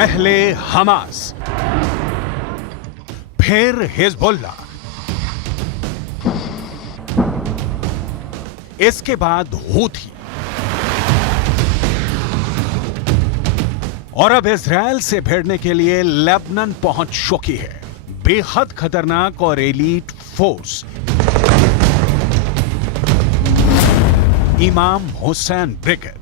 पहले हमास, फिर हिजबुल्लाह, इसके बाद हूथी और अब इजराइल से भिड़ने के लिए लेबनान पहुंच चुकी है बेहद खतरनाक और एलीट फोर्स इमाम हुसैन ब्रिगेड।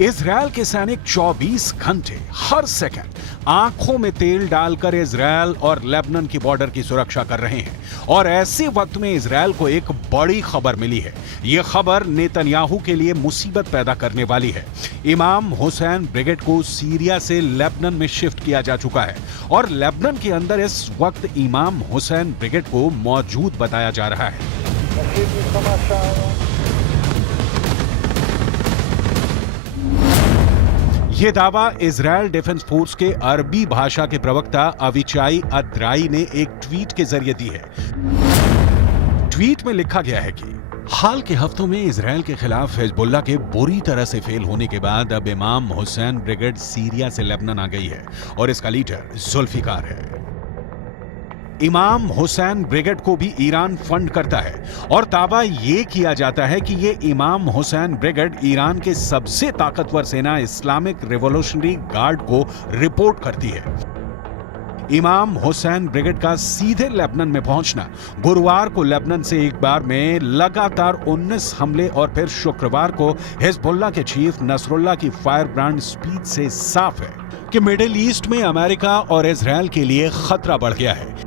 इजराइल के सैनिक 24 घंटे हर सेकंड आंखों में तेल डालकर इजराइल और लेबनान की बॉर्डर की सुरक्षा कर रहे हैं और ऐसे वक्त में इजराइल को एक बड़ी खबर मिली है। यह खबर नेतन्याहू के लिए मुसीबत पैदा करने वाली है। इमाम हुसैन ब्रिगेड को सीरिया से लेबनान में शिफ्ट किया जा चुका है और लेबनान के अंदर इस वक्त इमाम हुसैन ब्रिगेड को मौजूद बताया जा रहा है। यह दावा इजराइल डिफेंस फोर्स के अरबी भाषा के प्रवक्ता अविचाई अद्राई ने एक ट्वीट के जरिए दी है। ट्वीट में लिखा गया है कि हाल के हफ्तों में इजराइल के खिलाफ हिजबुल्लाह के बुरी तरह से फेल होने के बाद अब इमाम हुसैन ब्रिगेड सीरिया से लेबनान आ गई है और इसका लीडर जुल्फिकार है। इमाम हुसैन ब्रिगेड को भी ईरान फंड करता है और दावा यह किया जाता है कि यह इमाम हुसैन ब्रिगेड ईरान के सबसे ताकतवर सेना इस्लामिक रिवॉल्यूशनरी गार्ड को रिपोर्ट करती है। इमाम हुसैन ब्रिगेड का सीधे लेबनान में पहुंचना गुरुवार को लेबनान से एक बार में लगातार 19 हमले और फिर शुक्रवार को हिजबुल्लाह के चीफ नसरुल्लाह की फायर ब्रांड स्पीच से साफ है कि मिडिल ईस्ट में अमेरिका और इजराइल के लिए खतरा बढ़ गया है।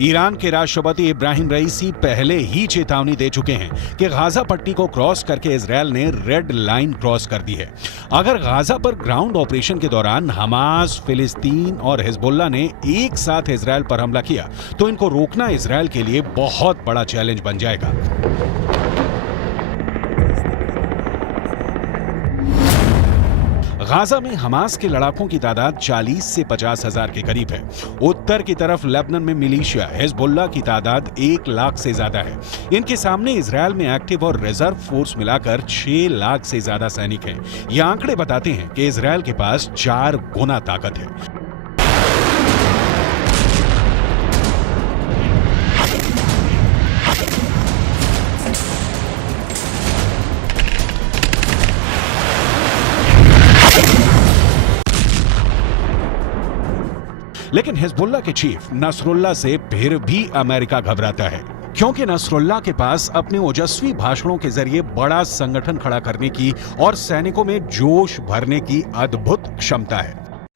ईरान के राष्ट्रपति इब्राहिम रईसी पहले ही चेतावनी दे चुके हैं कि गाजा पट्टी को क्रॉस करके इजराइल ने रेड लाइन क्रॉस कर दी है। अगर गाजा पर ग्राउंड ऑपरेशन के दौरान हमास, फिलिस्तीन और हिजबुल्लाह ने एक साथ इजराइल पर हमला किया तो इनको रोकना इजराइल के लिए बहुत बड़ा चैलेंज बन जाएगा। गाजा में हमास के लड़ाकों की तादाद 40 से 50 हजार के करीब है। उत्तर की तरफ लेबनान में मिलिशिया हिजबुल्लाह की तादाद 1 लाख से ज्यादा है। इनके सामने इजराइल में एक्टिव और रिजर्व फोर्स मिलाकर 6 लाख से ज्यादा सैनिक हैं। ये आंकड़े बताते हैं कि इजराइल के पास 4 गुना ताकत है। लेकिन हिजबुल्लाह के चीफ नसरुल्लाह से फिर भी अमेरिका घबराता है क्योंकि नसरुल्लाह के पास अपने ओजस्वी भाषणों के जरिए बड़ा संगठन खड़ा करने की और सैनिकों में जोश भरने की अद्भुत क्षमता है।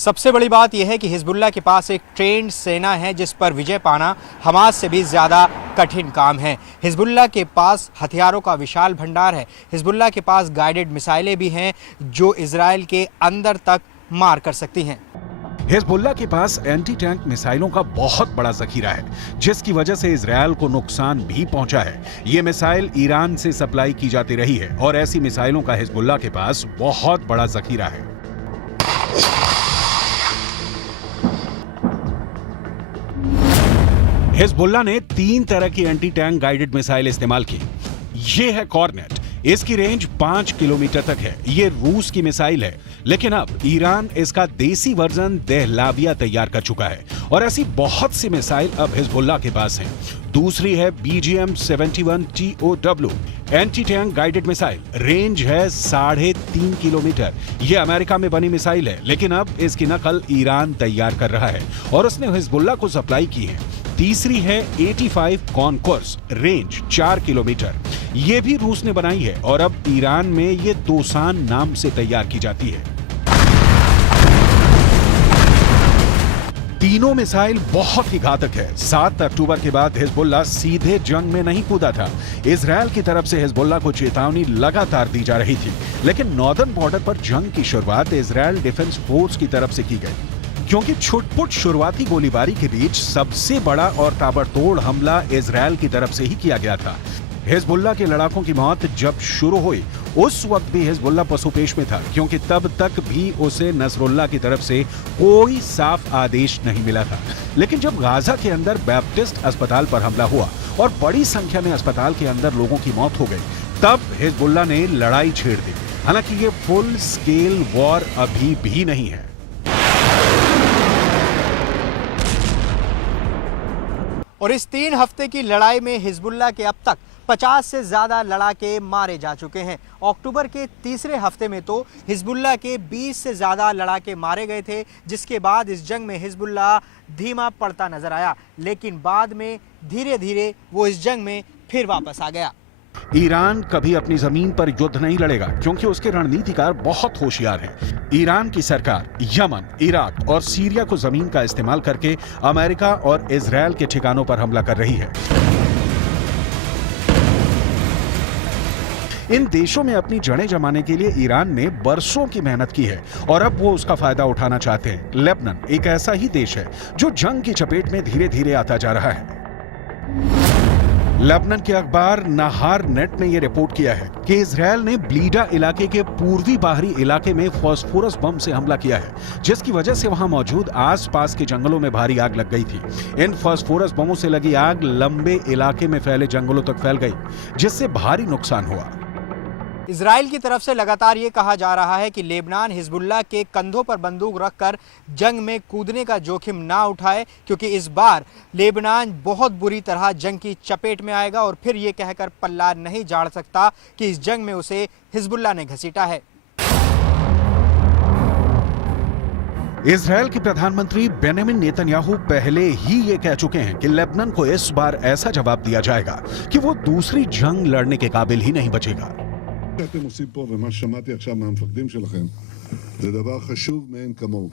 सबसे बड़ी बात यह है कि हिजबुल्लाह के पास एक ट्रेंड सेना है जिस पर विजय पाना हमास से भी ज़्यादा कठिन काम है। हिजबुल्लाह के पास हथियारों का विशाल भंडार है। हिजबुल्लाह के पास गाइडेड मिसाइलें भी हैं जो इजराइल के अंदर तक मार कर सकती हैं। हिजबुल्लाह के पास एंटी टैंक मिसाइलों का बहुत बड़ा जखीरा है जिसकी वजह से इजराइल को नुकसान भी पहुंचा है। ये मिसाइल ईरान से सप्लाई की जाती रही है और ऐसी मिसाइलों का हिजबुल्लाह के पास बहुत बड़ा जखीरा है। हिजबुल्लाह ने 3 तरह की एंटी टैंक गाइडेड मिसाइल इस्तेमाल की। ये है कॉर्नेट, इसकी रेंज 5 किलोमीटर तक है। ये रूस की मिसाइल है, लेकिन अब ईरान इसका देसी वर्जन दहलाविया तैयार कर चुका है और ऐसी बहुत सी मिसाइल अब हिजबुल्लाह के पास हैं। दूसरी है BGM-71 TOW anti tank guided missile. Range है 3.5 किलोमीटर। यह अमेरिका में बनी मिसाइल है, लेकिन अब इसकी नकल ईरान तैयार कर रहा है और उसने हिजबुल्लाह को सप्लाई की है। तीसरी है 85 कॉनकोर्स, रेंज 4 किलोमीटर। यह भी रूस ने बनाई है और अब ईरान में ये दोसान नाम से तैयार की जाती है। तीनों मिसाइल बहुत ही घातक है। 7 अक्टूबर के बाद हिजबुल्लाह सीधे जंग में नहीं कूदा था। इजरायल की तरफ से हिजबुल्लाह को चेतावनी लगातार दी जा रही थी, लेकिन नॉर्दर्न बॉर्डर पर जंग की शुरुआत इजरायल डिफेंस फोर्स की तरफ से की गई, क्योंकि छुटपुट शुरुआती गोलीबारी के बीच सबसे बड़ा और ताबड़तोड़ हमला इजरायल की तरफ से ही किया गया था। हिजबुल्लाह के लड़ाकों की मौत जब शुरू हुई, उस वक्त भी हिजबुल्लाह पसुपेश में था, क्योंकि तब तक भी उसे नसरुल्लाह की तरफ से कोई साफ आदेश नहीं मिला था। लेकिन जब गाजा के अंदर बैप्टिस्ट अस्पताल पर हमला हुआ और बड़ी संख्या में अस्पताल के अंदर लोगों की मौत हो गई, तब हिजबुल्लाह ने लड़ाई छेड़ दी। हालांकि ये फुल स्केल वॉर अभी भी नहीं है। और इस 3 हफ्ते की लड़ाई में हिजबुल्लाह के अब तक 50 से ज्यादा लड़ाके मारे जा चुके हैं। अक्टूबर के तीसरे हफ्ते में तो हिजबुल्लाह के 20 से ज्यादा लड़ाके मारे गए थे, जिसके बाद इस जंग में हिजबुल्लाह धीमा पड़ता नजर आया, लेकिन बाद में धीरे धीरे वो इस जंग में फिर वापस आ गया। ईरान कभी अपनी जमीन पर युद्ध नहीं लड़ेगा, क्योंकि उसके रणनीतिकार बहुत होशियार हैं। ईरान की सरकार यमन, इराक और सीरिया को जमीन का इस्तेमाल करके अमेरिका और इजरायल के ठिकानों पर हमला कर रही है। इन देशों में अपनी जड़ें जमाने के लिए ईरान ने बरसों की मेहनत की है और अब वो उसका फायदा उठाना चाहते हैं। लेबनान एक ऐसा ही देश है जो जंग की चपेट में धीरे धीरे आता जा रहा है। लेबनान के अखबार नहार नेट ने यह रिपोर्ट किया है कि इजरायल ने ब्लीडा इलाके के पूर्वी बाहरी इलाके में फास्फोरस बम से हमला किया है, जिसकी वजह से वहां मौजूद आसपास के जंगलों में भारी आग लग गई थी। इन फास्फोरस बमों से लगी आग लंबे इलाके में फैले जंगलों तक फैल गई, जिससे भारी नुकसान हुआ। इजराइल की तरफ से लगातार ये कहा जा रहा है कि लेबनान हिजबुल्लाह के कंधों पर बंदूक रखकर जंग में कूदने का जोखिम ना उठाए, क्योंकि इस बार लेबनान बहुत बुरी तरह जंग की चपेट में आएगा और फिर ये कहकर पल्ला नहीं झाड़ सकता कि इस जंग में उसे हिजबुल्लाह ने घसीटा है। इजरायल के प्रधानमंत्री बेंजामिन नेतन्याहू पहले ही ये कह चुके हैं कि लेबनान को इस बार ऐसा जवाब दिया जाएगा कि वो दूसरी जंग लड़ने के काबिल ही नहीं बचेगा। שאתם עושים פה ומה ששמעתי עכשיו מהמפקדים שלכם זה דבר חשוב מאין כמוהו.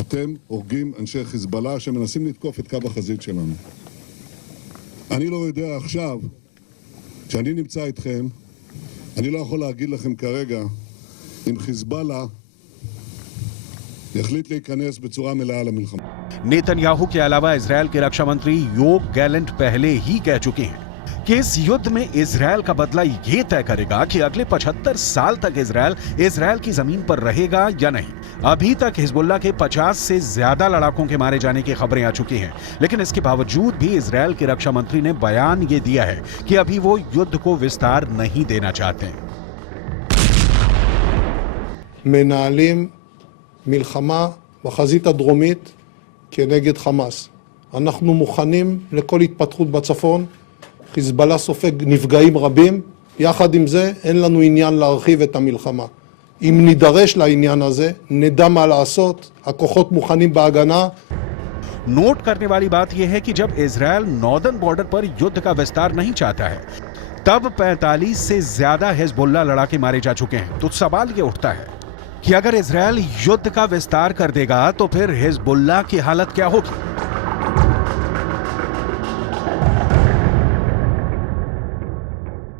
אתם הורגים אנשי חיזבאללה שמנסים לתקוף את קו החזית שלנו. אני לא יודע עכשיו, כשאני נמצא איתכם, אני לא יכול להגיד לכם כרגע אם חיזבאללה יחליט להיכנס בצורה מלאה למלחמה. नेतन्याहू के अलावा इजरायल के रक्षा मंत्री योव गैलेंट पहले ही कह चुके हैं कि इस युद्ध में इजरायल का बदला ये तय करेगा कि अगले 75 साल तक इजरायल की जमीन पर रहेगा या नहीं। अभी तक हिजबुल्लाह के 50 से ज्यादा लड़ाकों के मारे जाने की खबरें आ चुकी हैं, लेकिन इसके बावजूद भी इजरायल के रक्षा मंत्री ने बयान ये दिया है कि अभी वो युद्ध को विस्तार नहीं देना चाहते। מנהלים מלחמה בחזית הדרומית כנגד חמאס. אנחנו מוכנים לכל התפתחות בצפון. חיזבאללה סופג נפגעים רבים. יחד עם זה אין לנו עניין להרחיב את המלחמה. אם נידרש לעניין הזה, נדע מה לעשות. הכוחות מוכנים בהגנה. नोट करने वाली बात यह है कि जब इजरायल नॉर्दर्न बॉर्डर पर युद्ध का विस्तार नहीं चाहता है, तब 45 से ज्यादा हिजबुल्लाह लड़ाके मारे जा चुके हैं। तो सवाल यह उठता है कि अगर इजरायल युद्ध का विस्तार कर देगा तो फिर हिजबुल्लाह की हालत क्या होगी।